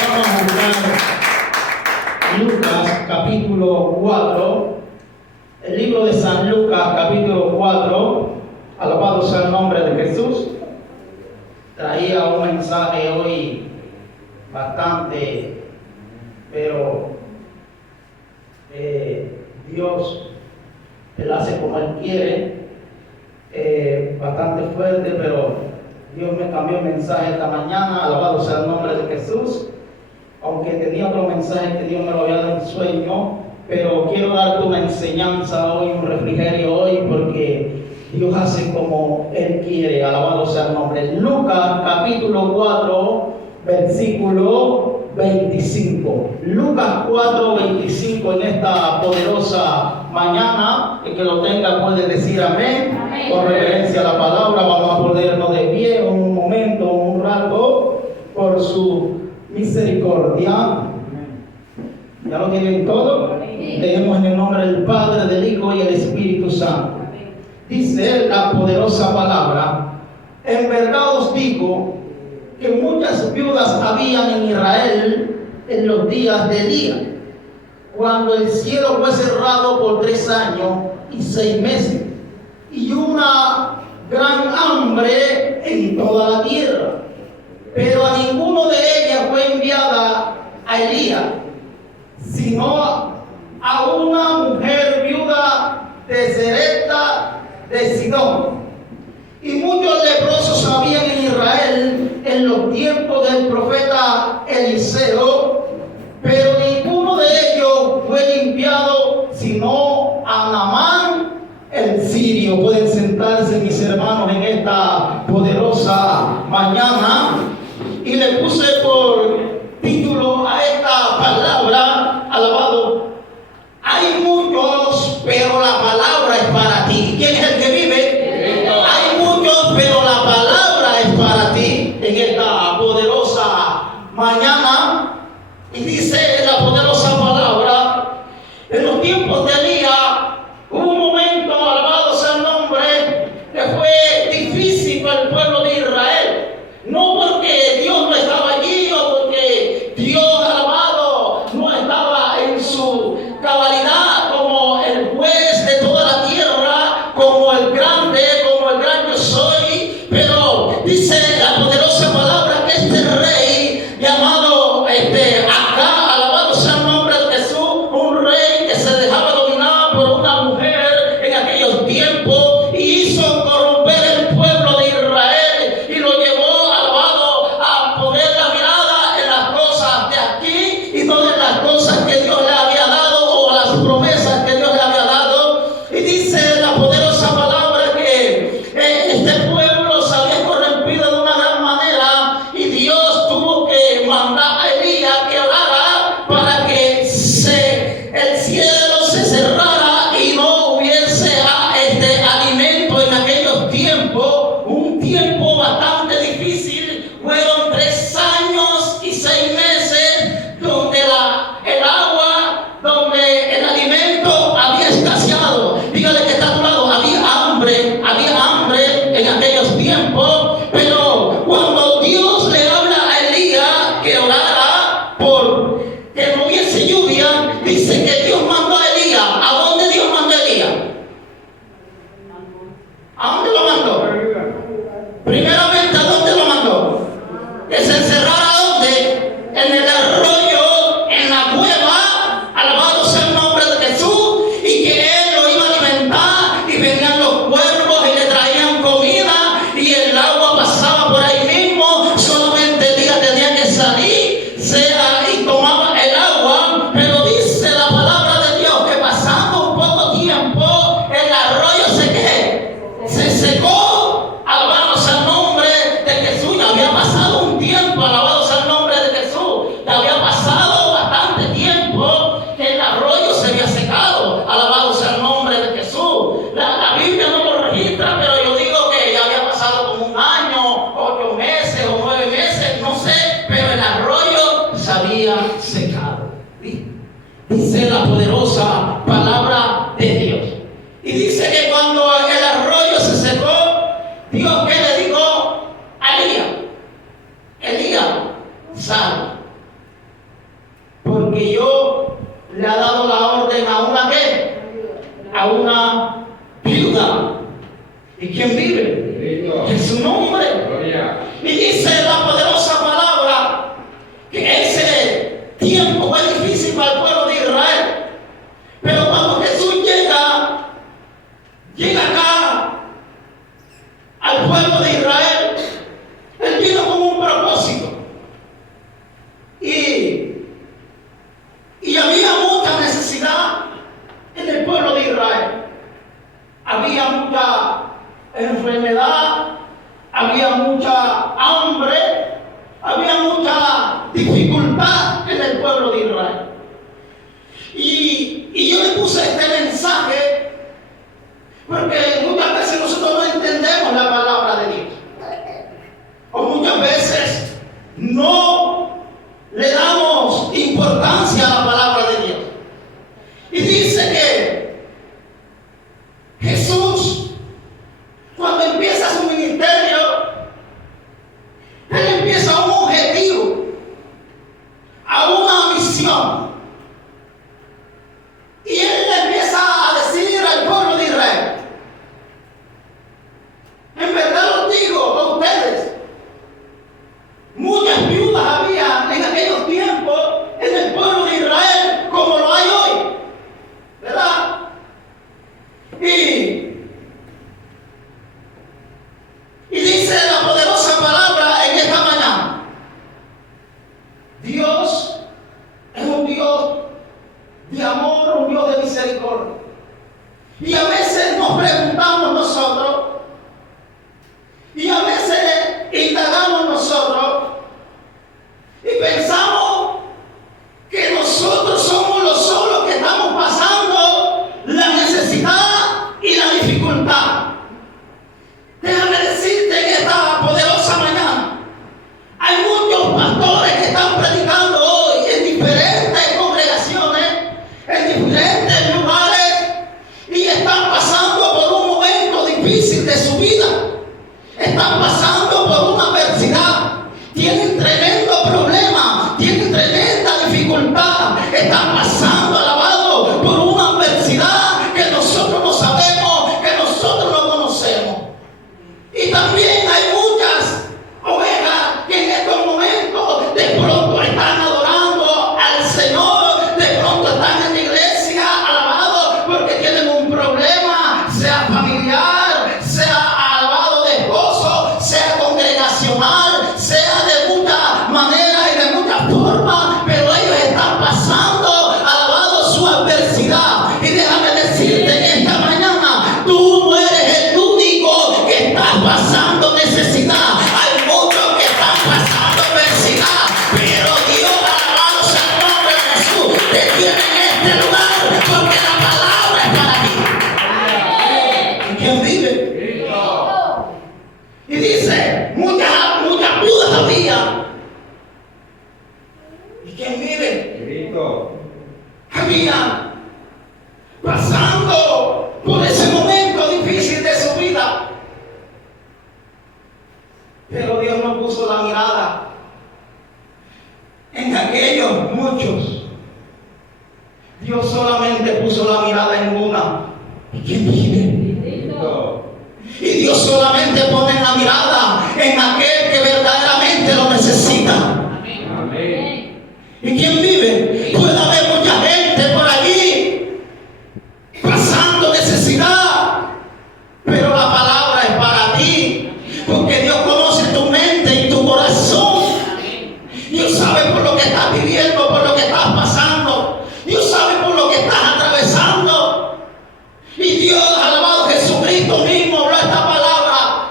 Vamos a buscar Lucas capítulo 4, el libro de San Lucas capítulo 4, alabado sea el nombre de Jesús. Traía un mensaje hoy bastante, pero Dios, Él hace como Él quiere, bastante fuerte, pero Dios me cambió el mensaje esta mañana, alabado sea el nombre de Jesús. Aunque tenía otro mensaje que Dios me lo había dado en sueño, pero quiero darte una enseñanza hoy, un refrigerio hoy, porque Dios hace como Él quiere, alabado sea el nombre. Lucas capítulo 4, versículo 25. Lucas 4, 25 en esta poderosa mañana. El que lo tenga puede decir amén. Amén. Con referencia a la palabra, vamos a ponernos de pie un momento, un rato, por su misericordia. ¿Ya lo tienen todo? Leemos en el nombre del Padre, del Hijo y del Espíritu Santo. Dice la poderosa palabra: en verdad os digo que muchas viudas habían en Israel en los días de Elías, cuando el cielo fue cerrado por 3 años y 6 meses, y una gran hambre en toda la tierra. Pero a ninguno de ellas fue enviada a Elías, sino a una mujer viuda de Sarepta de Sidón. Y muchos leprosos habían en Israel en los tiempos del profeta Eliseo, pero ninguno de ellos fue limpiado, sino a Naamán el sirio. Pueden sentarse, mis hermanos, en esta poderosa mañana. Y le puse por título a esta palabra, alabado: hay muchos, pero la palabra es para ti. ¿Quién es el que vive? Hay muchos, pero la palabra es para ti en esta poderosa mañana. Y dice la poderosa palabra: en los tiempos de Elías hubo un momento, alabado sea el nombre, que fue difícil para el pueblo de Israel. No porque Dios no estaba allí o porque Dios, alabado, no estaba en su cabalidad como el juez de toda la tierra, como el grande, como el gran yo soy. Pero dice la poderosa palabra que este rey llamado acá, alabado sea el nombre de Jesús, un rey que se dejaba dominar por una mujer en aquellos tiempos y hizo corromper el pueblo de Israel y lo llevó a poner la mirada en las cosas de aquí y no en las cosas que Dios le había dado o las promesas que Dios le había dado. Y dice la poderosa palabra que este pueblo se había corrompido de una gran manera y Dios tuvo que mandar a Elías que orara para que el cielo se cerrara y no hubiese alimento en aquellos tiempos. Un tiempo bastante difícil. Fueron 3 años y 6 meses donde el agua, donde el alimento había escaseado. Dígale que está a tu lado: había hambre en aquellos tiempos. Pero cuando Dios le habla a Elías que orara por que no hubiese lluvia, dice que Dios mandó a Elías. ¿A dónde Dios mandó a Elías? ¿A dónde lo mandó? Primeramente, ¿a dónde lo mandó? Que se encerrara ¿dónde? En el arroyo, en la cueva, alabado sea el nombre de Jesús, y que él lo iba a alimentar, y venían los cuervos y le traían comida, y el agua pasaba por ahí mismo. Solamente Elías tenía que salir, y tomaba el agua. Pero dice la palabra de Dios que pasando un poco tiempo, el arroyo se secó. Alabado sea el nombre de Jesús. Ya había pasado un tiempo, alabado sea el nombre de Jesús. Ya había pasado bastante tiempo que el arroyo se había secado. Alabado sea el nombre de Jesús. La Biblia no lo registra, pero yo digo que ya había pasado como 1 año, 8 meses o 9 meses, no sé, pero el arroyo se había secado. Dice la poderosa palabra de Dios. Y dice que cuando el arroyo se secó, Dios, ¿qué le dijo a Elías? no le damos importancia a la palabra de Dios. Y dice que Jesús, cuando empieza su ministerio, Él empieza un objetivo, a una misión. Y Él le empieza a decir al pueblo de Israel: en verdad os digo a ustedes, muchas viudas había en aquellos tiempos en el pueblo de Israel como lo hay hoy, ¿verdad? Y dice la poderosa palabra en esta mañana: Dios es un Dios de amor, un Dios de misericordia. Y a veces nos preguntamos nosotros, y a veces indagamos nosotros, y pensamos que nosotros somos los solos que estamos pasando la necesidad y la dificultad. Déjame decirte en esta poderosa mañana, hay muchos pastores que están predicando hoy en diferentes congregaciones, en diferentes lugares, y están pasando por un momento difícil de su vida. Están pasando por una adversidad, tienen tremendo problema, tienen tremenda dificultad, están pasando, alabado, por una adversidad que nosotros no sabemos, que nosotros no conocemos. Y también hay muchas ovejas que en estos momentos de pronto están adorando al Señor, de pronto están en la iglesia, alabado, porque tienen un problema, sea familiar, sea alabado de esposo, sea congregacional, sea de muchas maneras y de muchas formas, pero ellos están pasando, alabado, su adversidad. Y déjame decirte en esta mañana, tú no eres el único que está pasando necesidad. Hay muchos que están pasando adversidad, pero Dios, alabado sea el nombre de Jesús, te tiene en este lugar porque la palabra es para ti. ¿Y quién vive? Y dice, muchas viudas había. ¿Y quién vive? Cristo. Había pasando por ese momento difícil de su vida. Pero Dios no puso la mirada en aquellos muchos. Dios solamente puso la mirada en una. ¿Y quién vive? Cristo. Y Dios solamente pone la mirada en aquel que verdaderamente lo necesita. Amén. ¿Y quién vive? Puede haber mucha gente por allí pasando necesidad, pero la palabra es para ti, porque Dios conoce tu mente y tu corazón. Dios sabe por lo que estás viviendo, por lo que estás pasando. Dios sabe por lo que estás atravesando. Y Dios, alabado Jesucristo mismo, habló esta palabra.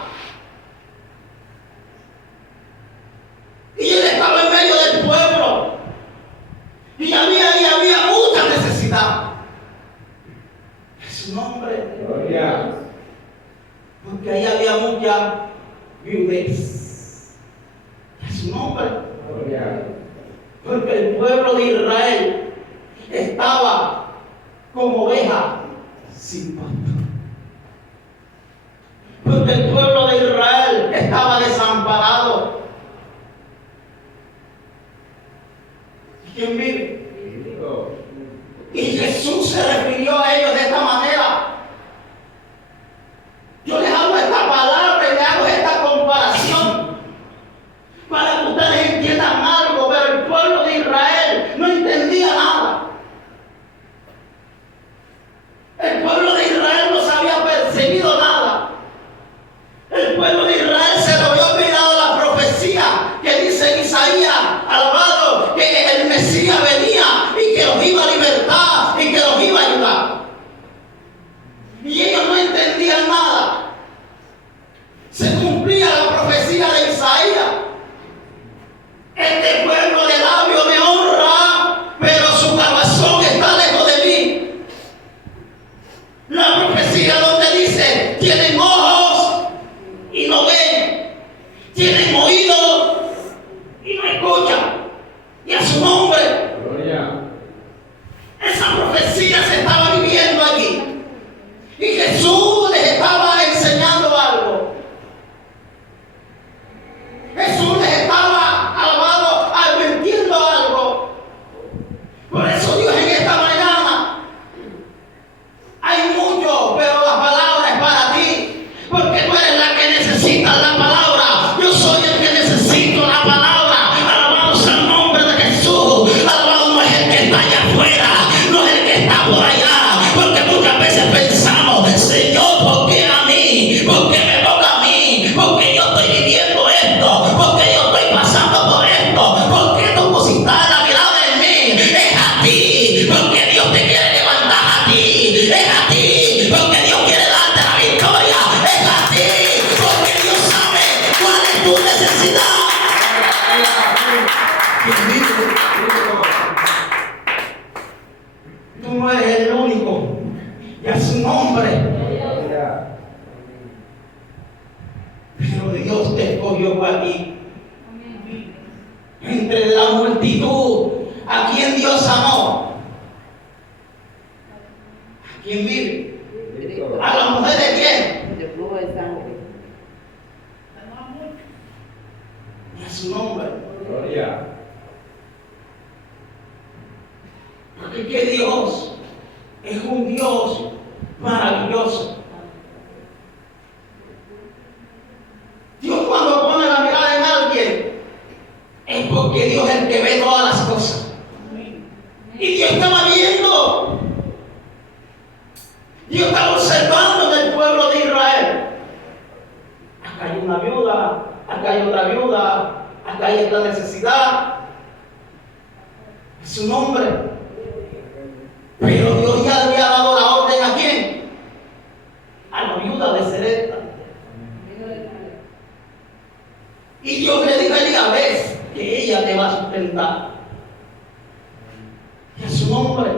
Y Él estaba en medio del pueblo. Y había mucha necesidad. Es su nombre. Gloria. Porque ahí había mucha viudez. Es su nombre. Gloria. Porque el pueblo de Israel estaba como oveja sin pastor. Porque el pueblo de Israel estaba desamparado. ¿Y quién vive? Cristo. Y Jesús se refirió a ellos de esta manera. Yo les hago esta palabra y les hago esta comparación para que ustedes entiendan algo, pero el pueblo de Israel no entendía nada. El pueblo de Israel no se había percibido nada. El pueblo de Israel se le había olvidado la profecía que dice en Isaías, alabado, que el Mesías venía y que los iba a libertar y que los iba a ayudar. vida. ¿Quién vive? Tú no eres el único. Y a su nombre. Pero Dios te escogió para ti. Entre la multitud, ¿a quién Dios amó? ¿A quién vive? ¿A la mujer de quién? De flujo de sangre. Y a su nombre. Gloria. Porque que Dios es un Dios maravilloso. Dios cuando pone la mirada en alguien es porque Dios es el que ve todas las cosas. Y Dios estaba viendo. Dios estaba observando en el pueblo de Israel. Acá hay una viuda, acá hay otra viuda, acá hay esta necesidad. Es su nombre. Pero Dios ya había dado la orden ¿a quién? A la viuda de Serepta. Y Dios le dijo a Elías, ves que ella te va a sustentar. Y a su nombre.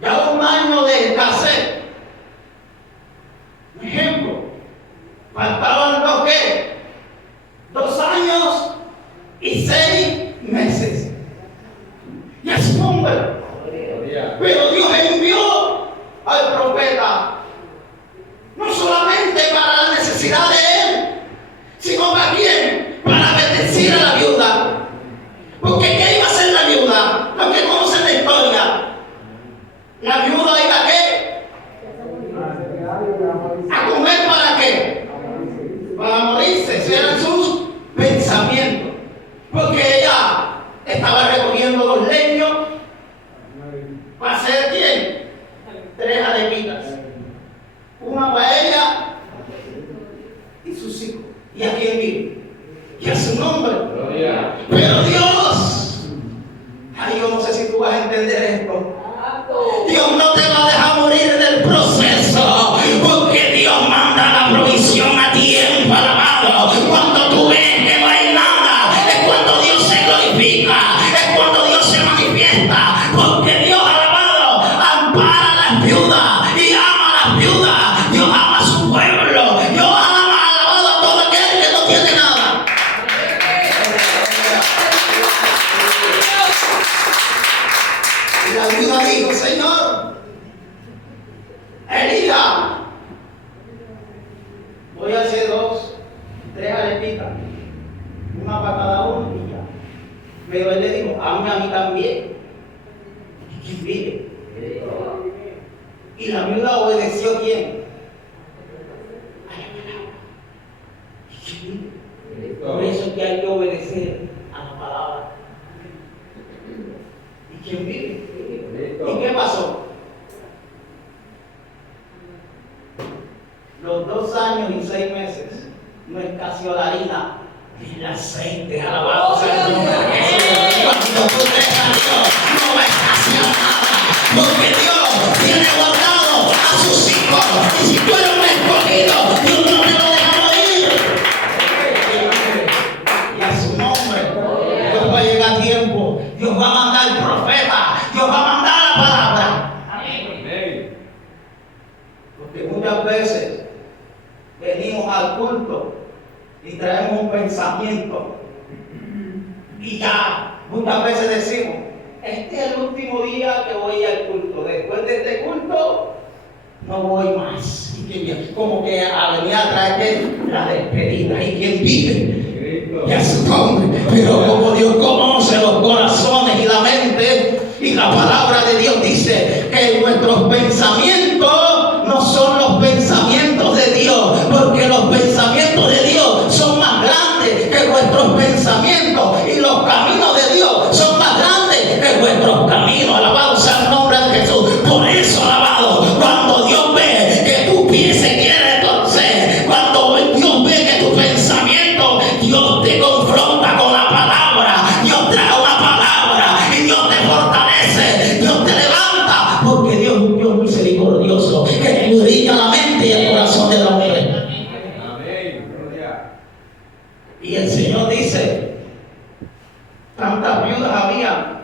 Ya un año de escasez. Un ejemplo. Faltaban ¿no qué? 2 años y 6 meses. Y a su nombre. Pero Dios envió al profeta. No solamente para la necesidad de él, sino para quién, para bendecir a la viuda. Porque ¿qué iba a hacer la viuda? Los que conocen la historia. La viuda iba a qué? ¿A comer para qué? Para morirse. Esos eran sus pensamientos. Porque ella estaba recogiendo los leños para hacer quién? 3 arepitas. Una para ella y sus hijos. ¿Y a quién vive? Y a su nombre. Gloria. Pero Dios, ay, yo no sé si tú vas a entender esto. Dios no te va a dejar morir en el proceso, porque Dios manda la provisión a tiempo, alabado. Cuando tú ves que no hay nada, es cuando Dios se glorifica, es cuando Dios se manifiesta, porque Dios, alabado, ampara a las viudas y ama a las viudas. Dios ama a su pueblo. Dios ama, alabado, a todo aquel que no tiene nada. Y la viuda dijo, Señor, Elías, voy a hacer 2, 3 arepitas, una para cada uno y ya. Pero él le dijo, hazme a mí también. ¿Y quién vive? Y la viuda obedeció ¿a quién? A la palabra. ¿Y quién vive? Por eso es que hay que obedecer a la palabra. ¿Y quién vive? ¿Y qué pasó? Los 2 años y 6 meses no escaseó la harina ni el aceite. Alabado sea el nombre de Jesús. Cuando tú crees a Dios, no va a escasear nada, porque Dios tiene guardado a sus hijos. Y si tú eres un escogido, Dios no te lo deja morir. Y a su nombre, Dios va a llegar a tiempo. Dios va a mandar el profeta. Dios va a mandar la palabra. Amén. Porque muchas veces venimos al culto y traemos un pensamiento y ya muchas veces decimos, este es el último día que voy al culto, después de este culto no voy más. Y como que venía a traer la despedida. ¿Y quién vive? Y a su nombre. Pero como Dios conoce los corazones y la mente, y la palabra de Dios dice que nuestros pensamientos no son los pensamientos de Dios, porque los pensamientos de Dios son más grandes que nuestros pensamientos, y los caminos de Dios son más grandes que nuestros caminos. Alabado sea el nombre de Jesús. Por eso, alabado, cuando Dios ve que tu pie se quiere torcer, cuando Dios ve que tu pensamiento, Dios te confronta con la palabra, Dios trae una palabra y Dios te fortalece, Dios te levanta, porque Dios es un Dios misericordioso. Y el Señor dice, tantas viudas había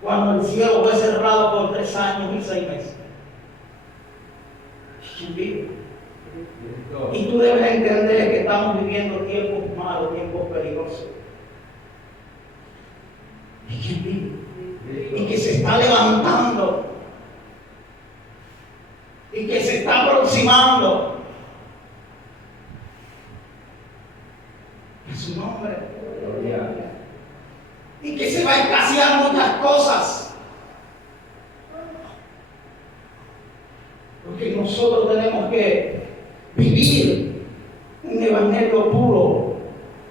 cuando el cielo fue cerrado por 3 años y 6 meses. ¿Quién vive? Y tú debes entender que estamos viviendo tiempos malos, tiempos peligrosos. ¿Y quién vive? Y que se está levantando. Y que se está aproximando. A su nombre. Y que se va a escasear muchas cosas. Porque nosotros tenemos que vivir un evangelio puro,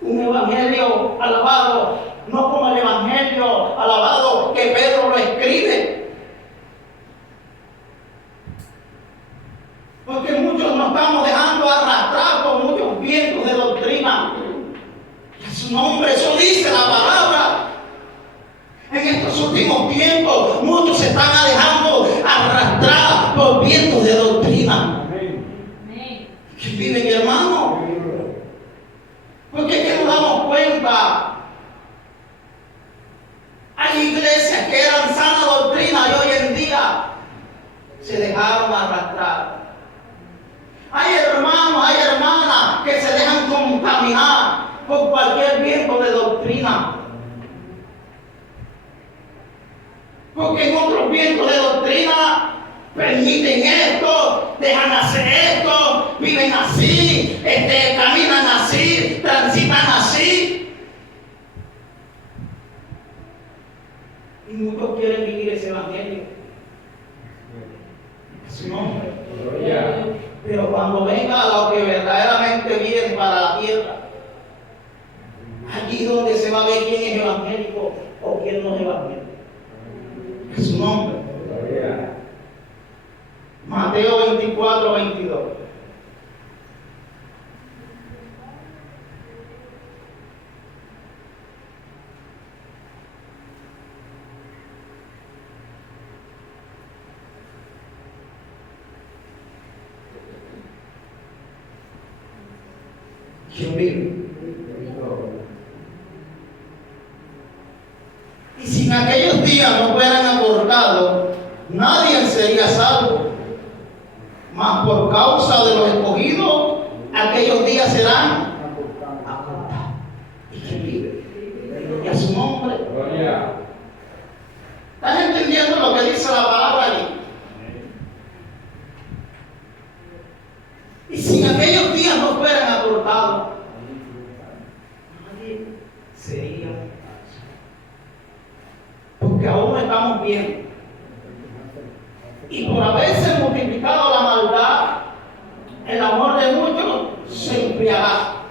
un evangelio alabado, no como el evangelio alabado que Pedro lo escribe. Porque muchos nos estamos dejando arrastrar por muchos vientos de doctrina. Y a su nombre, eso dice la palabra. En estos últimos tiempos, muchos se están dejando arrastrar por vientos de doctrina. Que viven, hermano. Porque es que nos damos cuenta. Hay iglesias que eran sana doctrina y hoy en día se dejaron arrastrar. Hay hermanos, hay hermanas que se dejan contaminar por cualquier viento de doctrina. Porque en otros vientos de doctrina permiten esto, dejan hacer esto, viven así, caminan así, transitan así. Y muchos quieren vivir ese evangelio. Es su nombre. Pero cuando venga lo que verdaderamente viene para la tierra, allí donde se va a ver quién es evangélico o quién no es evangélico. Es su nombre. Mateo 24, 22. ¿Quién vive? Y si en aquellos días no fueran acortados, nadie sería salvo. Mas por causa de los escogidos, aquellos días serán acortados. ¿Y quién vive? Y a su nombre. ¿Estás entendiendo lo que dice la palabra allí? Y si en aquellos días no fueran acortados, nadie sería salvo. Porque aún estamos viendo. Y por haberse multiplicado la maldad, el amor de muchos se enfriará.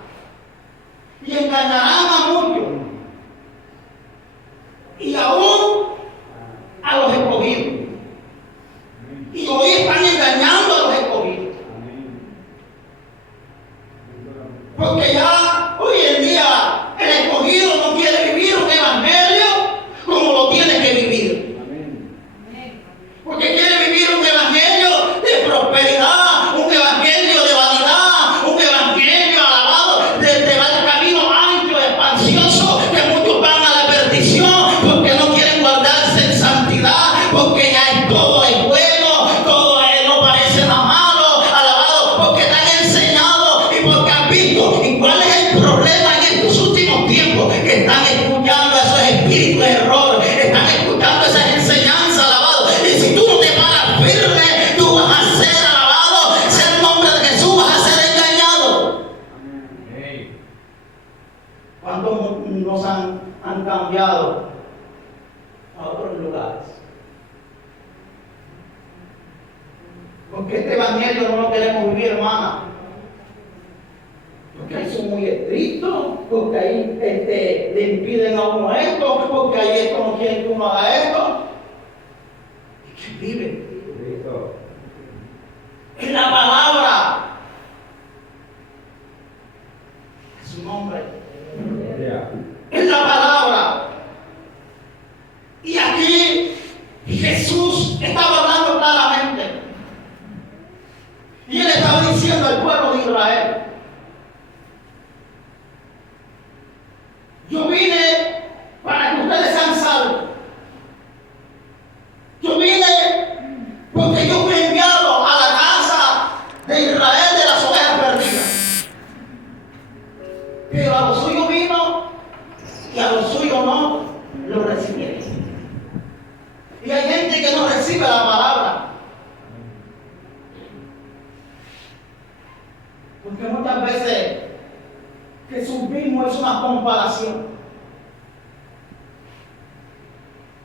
Y engañarán a muchos. Y aún a los escogidos. Y hoy están engañando a los escogidos. Porque ya hoy en día el escogido no quiere vivir un evangelio como lo tiene que vivir. Porque quiere vivir un evangelio de prosperidad, un evangelio de vanidad, un evangelio alabado, de camino ancho, expansioso, que muchos van a la perdición porque no quieren guardarse en santidad, porque ya todo es bueno, todo no parece nada malo, alabado, porque te han enseñado y porque han visto. ¿Y cuál es el problema en estos últimos tiempos? Que están escuchando esos espíritus de error, están escuchando esas enseñanzas, alabado. Y si tú no te paras firme, tú vas a ser alabado, sea el nombre de Jesús, vas a ser engañado. ¿Cuántos nos han cambiado a otros lugares? Porque este evangelio no lo queremos vivir, hermana. Porque ahí son muy estrictos, porque ahí le impiden a uno esto, porque ahí esto no quieren que uno haga esto. ¿Y quién vive? En la palabra. Es su nombre. En la palabra. Y aquí Jesús estaba hablando claramente. Y él estaba diciendo al pueblo de Israel: Pero a lo suyo vino y a lo suyo no lo recibieron. Y hay gente que no recibe la palabra. Porque muchas veces Jesús mismo es una comparación.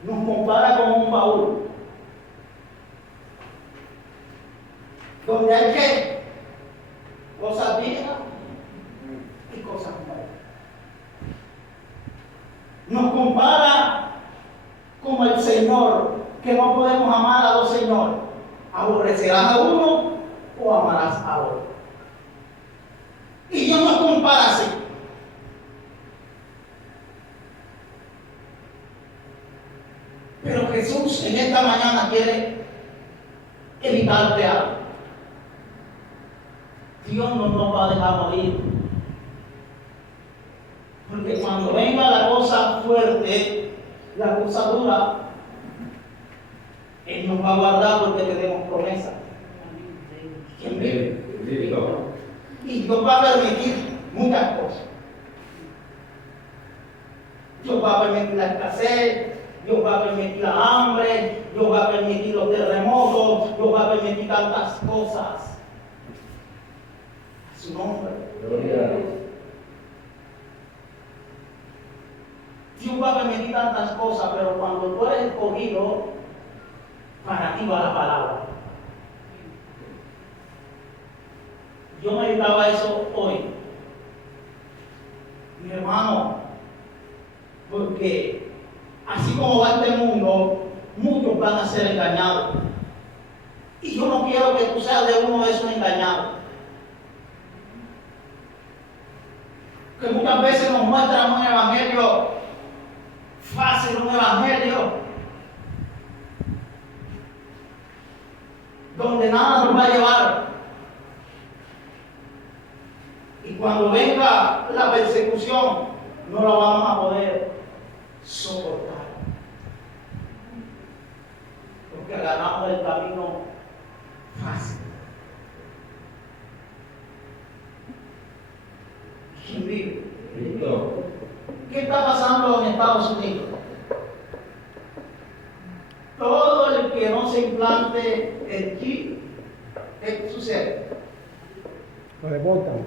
Nos compara con un baúl. Donde hay que cosas viejas y cosas nuevas. Nos compara como el Señor, que no podemos amar a dos señores. Aborrecerás a uno o amarás a otro. Y Dios nos compara así. Pero Jesús en esta mañana quiere evitarte algo. Dios no nos va a dejar morir. Porque cuando venga la cosa fuerte, la cosa dura, Él nos va a guardar porque tenemos promesa. ¿Quién vive? Y Dios va a permitir muchas cosas. Dios va a permitir la escasez, Dios va a permitir la hambre, Dios va a permitir los terremotos, Dios va a permitir tantas cosas. Su nombre. Dios va a permitir tantas cosas, pero cuando tú eres escogido, para ti va la palabra. Yo meditaba eso hoy, mi hermano, porque así como va este mundo, muchos van a ser engañados. Y yo no quiero que tú seas de uno de esos engañados. Que muchas veces nos muestran un evangelio fácil, un evangelio donde nada nos va a llevar. Y cuando venga la persecución, no la vamos a poder soportar. Porque agarramos el camino fácil. ¿Quién vive? ¿Qué está pasando en Estados Unidos? Todo el que no se implante el chip, ¿qué sucede? Lo deportan.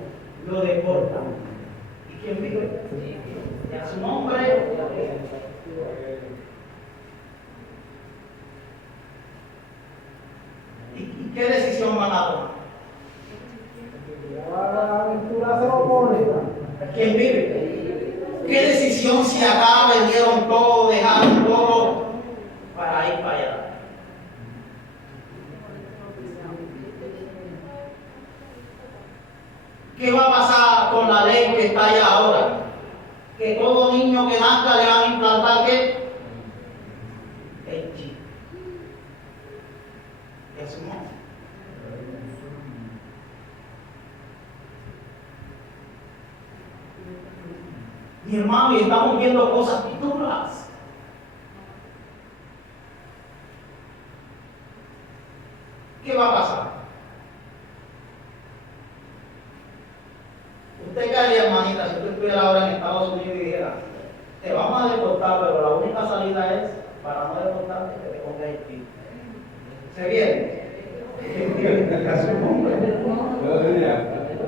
Lo deportan. ¿Y quién vive? Y a su nombre. ¿Y qué decisión van a tomar? La aventura se lo pone. ¿Quién vive? ¿Qué decisión si acá vendieron todo, dejaron todo para ir para allá? ¿Qué va a pasar con la ley que está allá ahora? Que todo niño que nazca le van a implantar ¿qué? El chip. Eso no. Mi hermano, y estamos viendo cosas duras. ¿Qué va a pasar? ¿Usted qué haría, hermanita, si usted estuviera ahora en Estados Unidos y dijera, te vamos a deportar, pero la única salida es, para no deportarte, que te pongas el chip? ¿Se viene?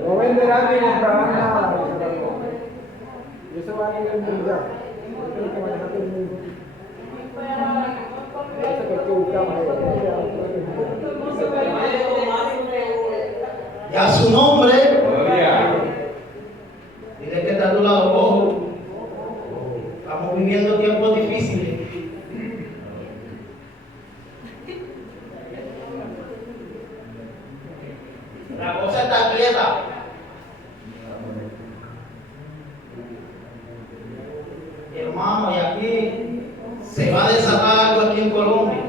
No venderán ni comprarán nada. Y eso va a nivel mundial. Yo creo que manejar todo el mundo. Eso que hay que buscar más. Y a su nombre, dile que está a tu lado, ojo. Estamos viviendo tiempos difíciles. La cosa está quieta. Hermano, y aquí se va a desatar algo aquí en Colombia.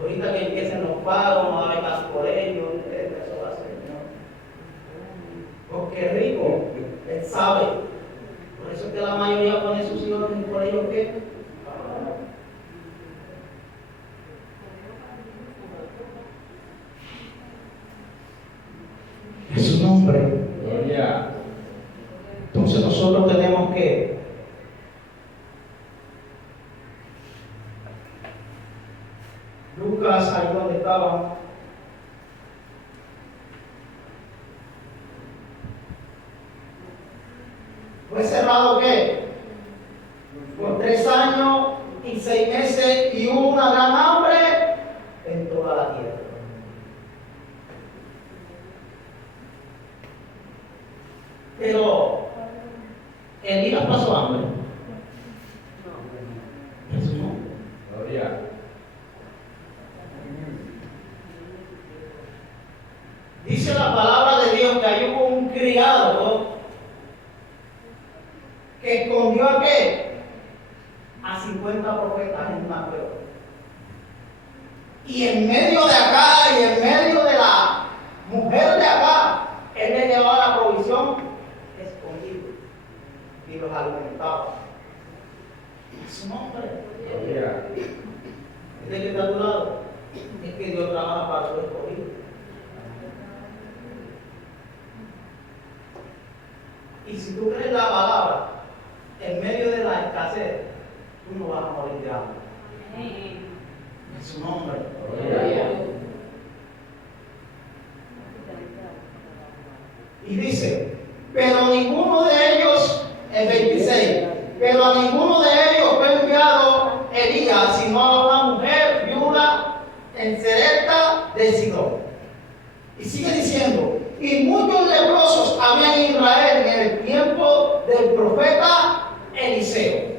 Ahorita que empiecen los pagos, no va a haber caso por ellos, eso va a ser, ¿no? Porque es rico, él sabe. Por eso es que la mayoría pone sus hijos en el colegio que es su nombre. Fue cerrado ¿qué? Por 3 años y 6 meses y hubo una gran hambre en toda la tierra. Pero Elías pasó hambre. Jesús no. Gloria. Dice la palabra de Dios que ahí hubo un criado que escondió a qué? A 50 profetas en una cueva. Y en medio de acá y en medio de la mujer de acá, él le llevaba la provisión escondido y los alimentaba. En su nombre. Gloria. Este que está a tu lado es que Dios trabaja para su escogido. Y si tú crees la palabra, en medio de la escasez, tú no vas a morir de hambre. En su nombre. Gloria. Y dice, pero ninguno de ellos, el 26, pero a ninguno de ellos fue enviado Elías, sino a una mujer viuda en Serepta de Sidón. Y sigue diciendo, y muchos leprosos había en Israel en el tiempo del profeta Eliseo.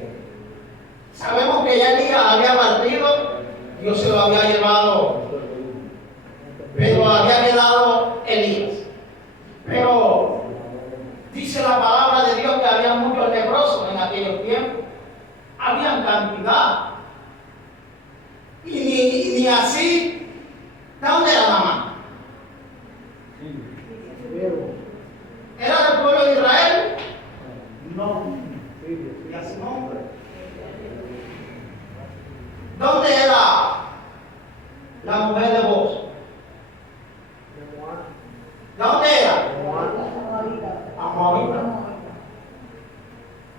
Sabemos que ya Elías había partido, Dios se lo había llevado, pero había quedado Elías. Pero dice la palabra de Dios que había muchos leprosos en aquellos tiempos. Habían cantidad. Y ni así, ¿de dónde era la mano? ¿Era del pueblo de Israel? No. Y a su nombre. ¿Dónde era la mujer de Boaz? ¿Dónde era? Amorita.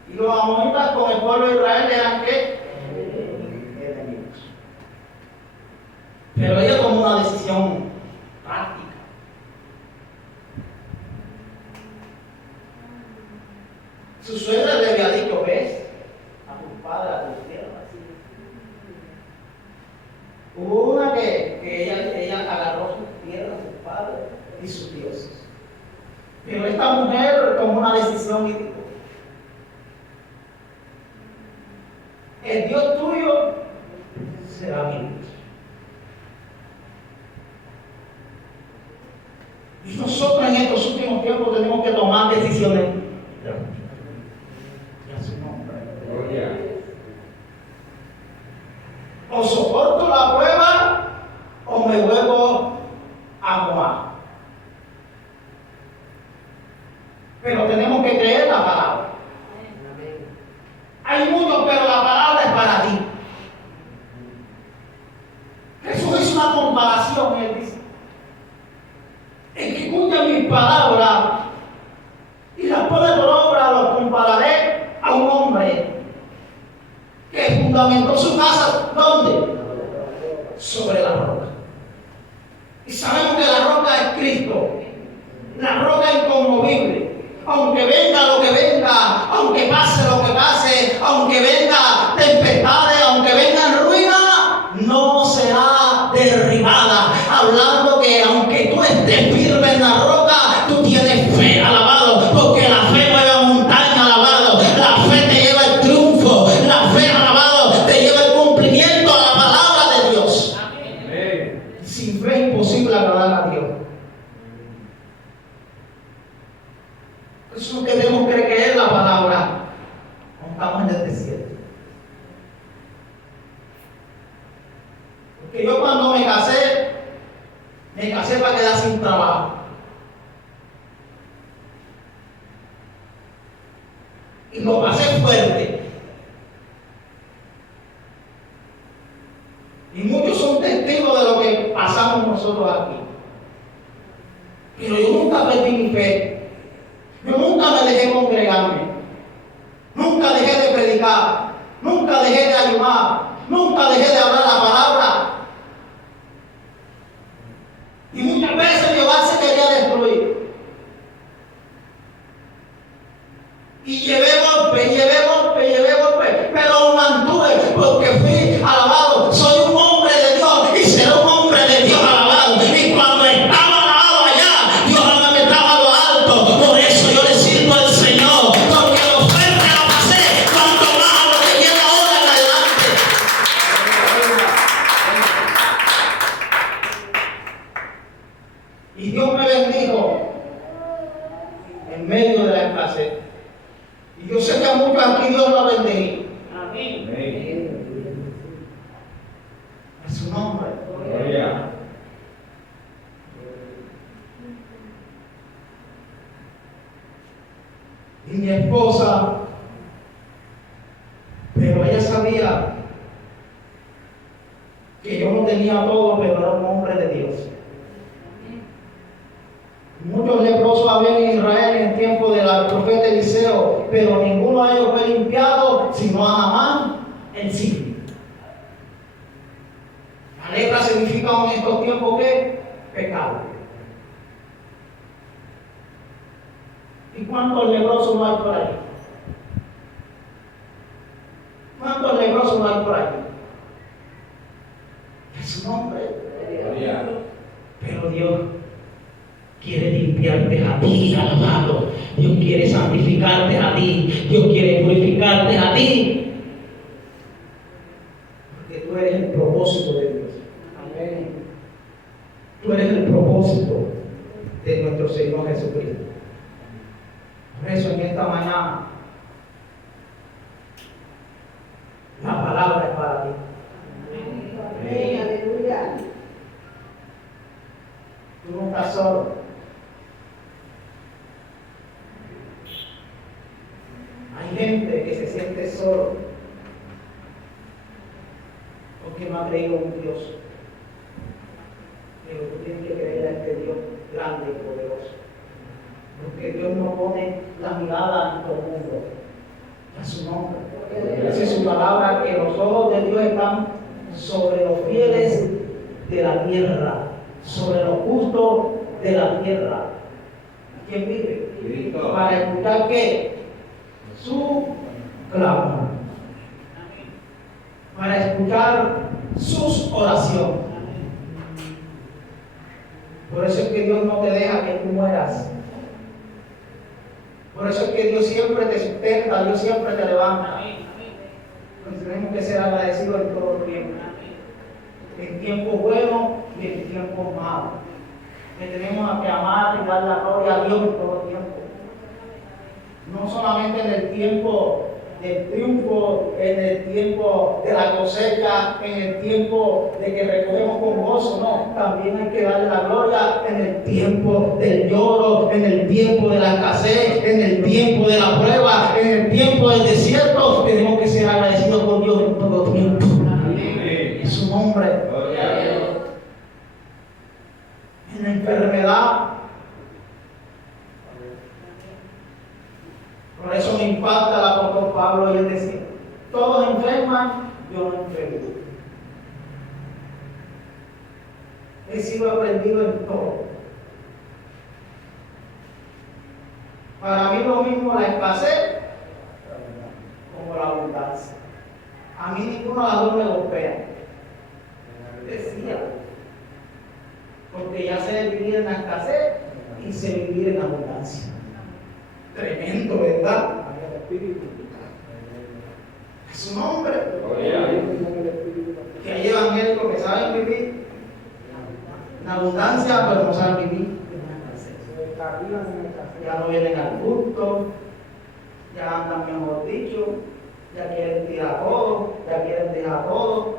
Y los amonitas con el pueblo de Israel eran ¿qué? Enemigos. Pero ella tomó una decisión práctica. Su suegra le había dicho, ves a tu padre, a tu tierra. Hubo una que ella agarró sus tierras, sus padres y sus dioses. Pero esta mujer tomó una decisión y dijo, el Dios tuyo será mi Dios. Y nosotros en estos últimos tiempos tenemos que tomar decisiones. Y a su nombre. Gloria. O soporto la prueba o me vuelvo a Moab. Pero tenemos que creer la palabra. Hay muchos, pero la palabra es para ti. Jesús hizo una comparación, él dice, el que escucha mis palabras y las pone por obra, los compararé a un hombre que fundamentó su casa, ¿dónde? Sobre la roca. Y sabemos que la roca es Cristo, la roca inconmovible. Aunque venga lo que venga, aunque pase lo que pase, aunque venga tempestades, aunque venga ruina, no será derribada. Hablando que aunque tú estés firme en la roca, tú tienes fe, alabado, porque la fe mueve a montaña, alabado. La fe te lleva al triunfo, la fe, alabado, te lleva al cumplimiento a la palabra de Dios. Amén. Sin fe es imposible agradar a Dios. Eso es lo que tenemos que creer la palabra. No estamos en el desierto. Porque yo cuando me casé para quedar sin trabajo. Y lo pasé fuerte. Y muchos son testigos de lo que pasamos nosotros aquí. Pero yo nunca perdí mi fe. Yo nunca me dejé congregarme, nunca dejé de predicar, nunca dejé de ayudar, nunca dejé de hablar la palabra. Y muchas veces Jehová se quería destruir. Y llevé en medio de la escasez. Y yo sé que a muchos aquí Dios lo ha bendecido. Amén. En su nombre. Gloria. Y mi esposa, pero ella sabía que yo no tenía todo, pero era un hombre de Dios. Muchos leprosos habían en Israel en el tiempo del profeta Eliseo, pero ninguno de ellos fue limpiado, sino a Naamán el sirio. La lepra significa en estos tiempos ¿qué? Pecado. ¿Y cuántos leprosos no hay por ahí? ¿Cuántos leprosos no hay por ahí? Es su nombre. Gloria. Pero Dios quiere limpiarte a ti, alabado. Dios quiere santificarte a ti. Dios quiere purificarte a ti. Porque tú eres el propósito de Dios. Amén. Tú eres el propósito de nuestro Señor Jesucristo. Por eso en esta mañana la palabra es para ti. Amén, aleluya. Tú no estás solo. Hay gente que se siente solo porque no ha creído en un Dios. Pero tú tienes que creer en este Dios grande y poderoso. Porque Dios no pone la mirada en todo el mundo, a su nombre. Dice su palabra que los ojos de Dios están sobre los fieles de la tierra, sobre los justos de la tierra. ¿Quién vive? Cristo. Para escuchar ¿qué? Su clamor. Para escuchar sus oraciones. Por eso es que Dios no te deja que tú mueras. Por eso es que Dios siempre te sustenta, Dios siempre te levanta. Pues tenemos que ser agradecidos en todo tiempo. En tiempos buenos y en tiempos malos. Que tenemos que amar y dar la gloria a Dios en todo tiempo. No solamente en el tiempo del triunfo, en el tiempo de la cosecha, en el tiempo de que recogemos con gozo, no, también hay que darle la gloria en el tiempo del lloro, en el tiempo de la escasez, en el tiempo de la prueba, en el tiempo del desierto. Tenemos que ser agradecidos con Dios en todo tiempo. Amén. En su nombre. Gloria. En la enfermedad. Por eso me impacta el apóstol Pablo y él decía, todos enferman, yo no enfermo. He sido aprendido en todo. Para mí lo mismo la escasez como la abundancia. A mí ninguno de las dos me golpea. Decía, porque ya sé vivir en la escasez y sé vivir en la abundancia. Tremendo, ¿verdad? Amén, el Espíritu. Es su nombre. Gloria. Que hay evangélicos que saben vivir en abundancia, pero no saben vivir en la escasez. Se descarrilan en el café. Ya no vienen al culto, ya andan, mejor dicho, ya quieren tirar todo, ya quieren dejar todo.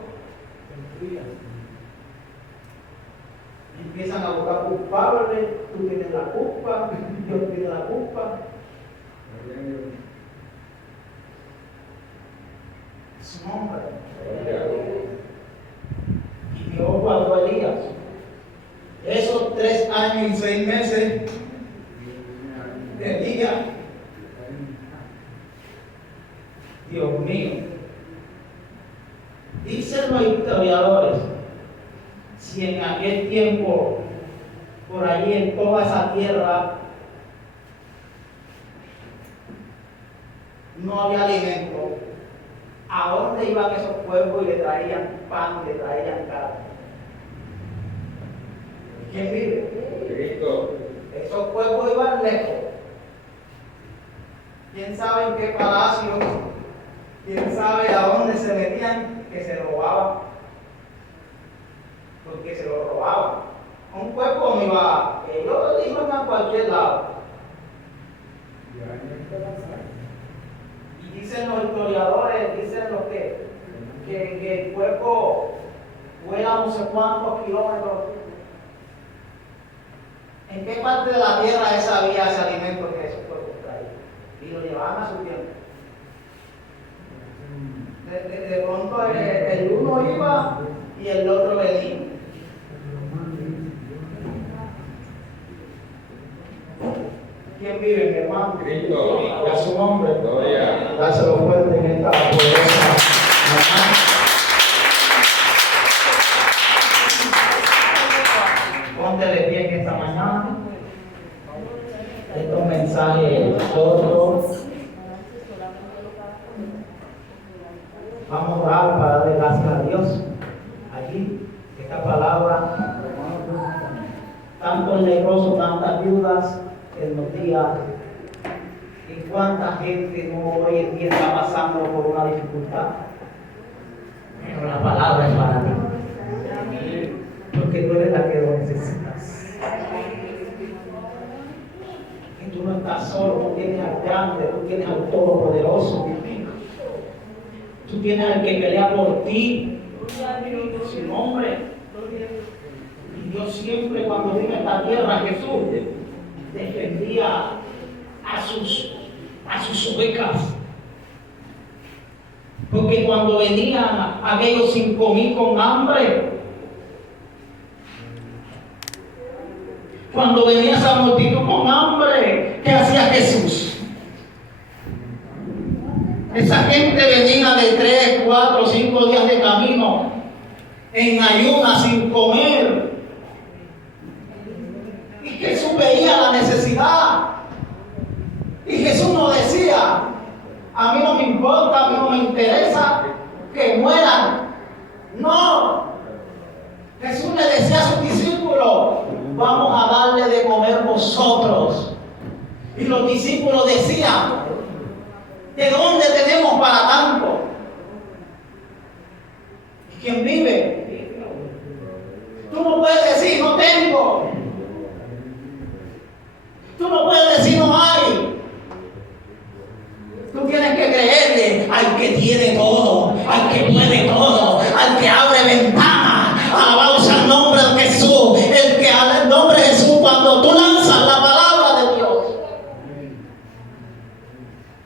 Se enfrían. Empiezan a buscar culpables, tú tienes la culpa, Dios tiene la culpa. Es su nombre. Gloria. Y Dios guardó a Elías. Esos 3 años y 6 meses de Elías. Dios mío. Dicen los historiadores, si en aquel tiempo, por allí en toda esa tierra, no había alimento, ¿a dónde iban esos pueblos y le traían pan, le traían carne? ¿Quién vive? Cristo. Esos pueblos iban lejos. ¿Quién sabe en qué palacio? ¿Quién sabe a dónde se metían? Que se robaban. Porque se lo robaban. Un pueblo no iba, ellos iban a cualquier lado. Y dicen los historiadores, dicen los que el cuerpo vuela no sé cuántos kilómetros. ¿En qué parte de la tierra esa había ese alimento que esos cuerpos traían? Y lo llevaban a su tiempo. De pronto el uno iba y el otro venía. ¿Quién vive, mi hermano? Cristo. A su nombre. Gloria. Dáselo fuerte en esta poderosa mañana. Ponte de pie en esta mañana. Estos mensajes todos. Vamos a orar para darle gracias a Dios. Allí, esta palabra, tanto el leproso, tantas viudas en los días. ¿Y cuánta gente no hoy en día está pasando por una dificultad? Pero la palabra es para ti. Porque tú eres la que lo necesitas. Y tú no estás solo, tú tienes al grande, tú tienes al todopoderoso. Tú tienes al que pelea por ti. Su nombre. Y Dios siempre cuando vino a esta tierra, Jesús defendía a sus ovejas. Porque cuando venían aquellos 5,000 con hambre, cuando venía esa multitud con hambre, ¿qué hacía Jesús? Esa gente venía de 3, 4, 5 días de camino, en ayunas, sin comer. Y Jesús veía la necesidad. Y Jesús no decía, a mí no me importa, a mí no me interesa que mueran. No. Jesús le decía a sus discípulos, vamos a darle de comer vosotros. Y los discípulos decían, ¿de dónde tenemos para tanto? ¿Quién vive? Tú no puedes decir, no tengo. Tú no puedes decir, no hay. Tú tienes que creerle al que tiene todo, al que puede todo, al que abre ventanas. Alabado sea el nombre de Jesús. El que habla el nombre de Jesús cuando tú lanzas la palabra de Dios.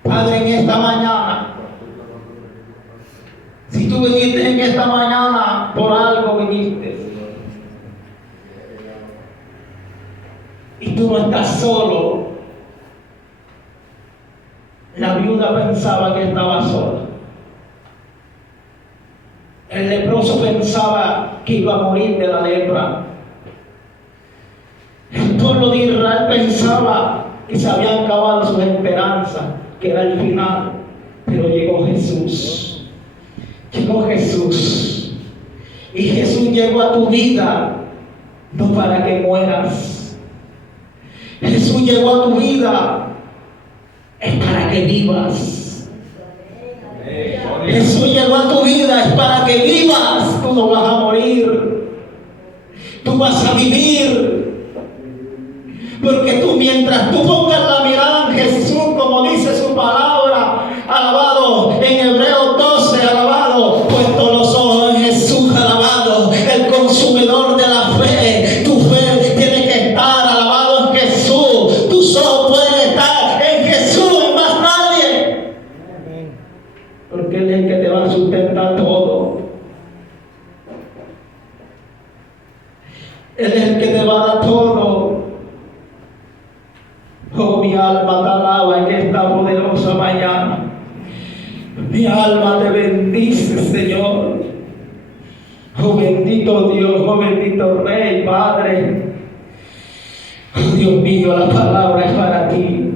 Padre, en esta mañana, si tú viniste en esta mañana, por algo viniste. Y tú no estás solo. La viuda pensaba que estaba sola. El leproso pensaba que iba a morir de la lepra. El pueblo de Israel pensaba que se habían acabado sus esperanzas, que era el final. Pero llegó Jesús. Llegó Jesús. Y Jesús llegó a tu vida no para que mueras. Jesús llegó a tu vida es para que vivas. Jesús llegó a tu vida es para que vivas. Tú no vas a morir. Tú vas a vivir. Porque tú, mientras tú pongas la mirada en Jesús, como dice su palabra, alabado en Hebreos 12, alabado, puesto los ojos en Jesús, alabado, el consumidor de la fe. Tu fe tiene que estar, alabado, en Jesús. Tus ojos pueden estar en Jesús y más nadie. Porque Él es el que te va a sustentar todo. Él es el que te va a dar todo. Oh, mi alma te alaba en esta poderosa mañana. Mi alma te bendice, Señor. Oh, bendito Dios, oh, bendito Rey, Padre. Oh, Dios mío, la palabra es para ti.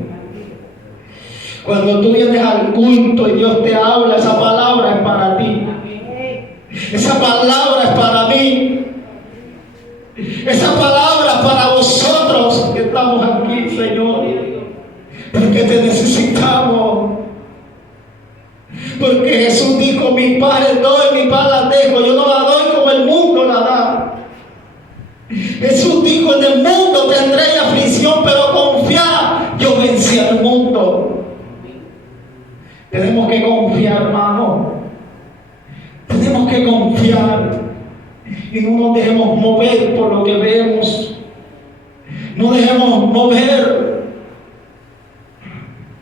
Cuando tú vienes al culto y Dios te habla, esa palabra es para ti. Esa palabra es para mí. Esa palabra es para vosotros que estamos aquí, Señor. Porque te necesitamos. Porque Jesús dijo, mi paz les doy, mi paz la dejo. Yo no la doy como el mundo la da. Jesús dijo, en el mundo tendréis aflicción, pero confiad, yo vencí al mundo. Tenemos que confiar, hermano. Tenemos que confiar y no nos dejemos mover por lo que vemos. No dejemos mover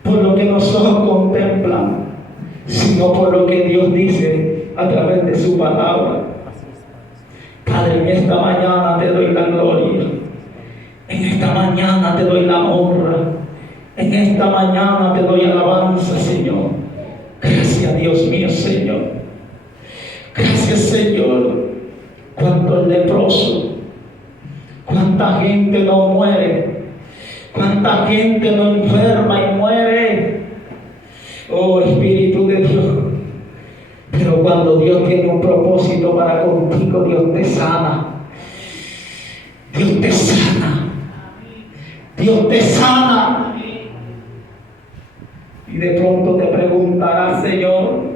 por lo que los ojos contemplan, sino por lo que Dios dice a través de su palabra. Padre, en esta mañana te doy la gloria. En esta mañana te doy la honra. En esta mañana te doy alabanza, Señor. Gracias, Dios mío, Señor. Gracias, Señor. Cuántos leprosos, cuánta gente no muere, cuánta gente no enferma y muere. Oh, Espíritu de Dios. Pero cuando Dios tiene un propósito para contigo, Dios te sana. Dios te sana. Dios te sana. Y de pronto te preguntarás, Señor,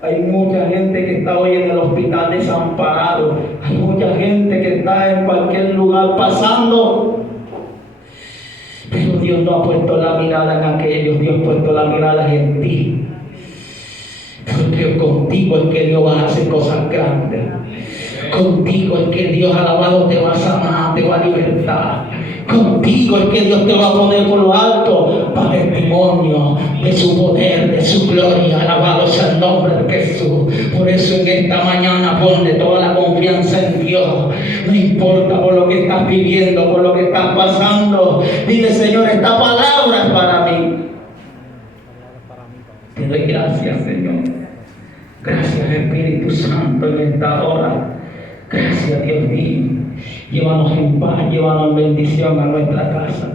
hay mucha gente que está hoy en el hospital desamparado. Hay mucha gente que está en cualquier lugar pasando. Pero Dios no ha puesto la mirada en aquellos. Dios ha puesto la mirada en ti. Porque contigo es que Dios va a hacer cosas grandes. Contigo es que Dios, alabado, te va a sanar, te va a libertar. Contigo es que Dios te va a poner por lo alto para testimonio de su poder, de su gloria. Alabado sea el nombre de Jesús. Por eso en esta mañana ponle toda la confianza en Dios. No importa por lo que estás viviendo, por lo que estás pasando. Dile, Señor, esta palabra es para mí. Te doy gracias, Señor. Gracias, Espíritu Santo, en esta hora. Gracias, Dios mío. Llévanos en paz, llévanos en bendición a nuestra casa.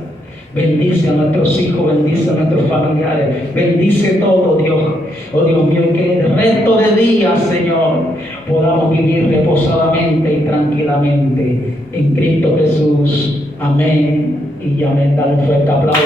Bendice a nuestros hijos, bendice a nuestros familiares. Bendice todo, Dios. Oh, Dios mío, que el resto de días, Señor, podamos vivir reposadamente y tranquilamente en Cristo Jesús. Amén y amén. Dale un fuerte aplauso.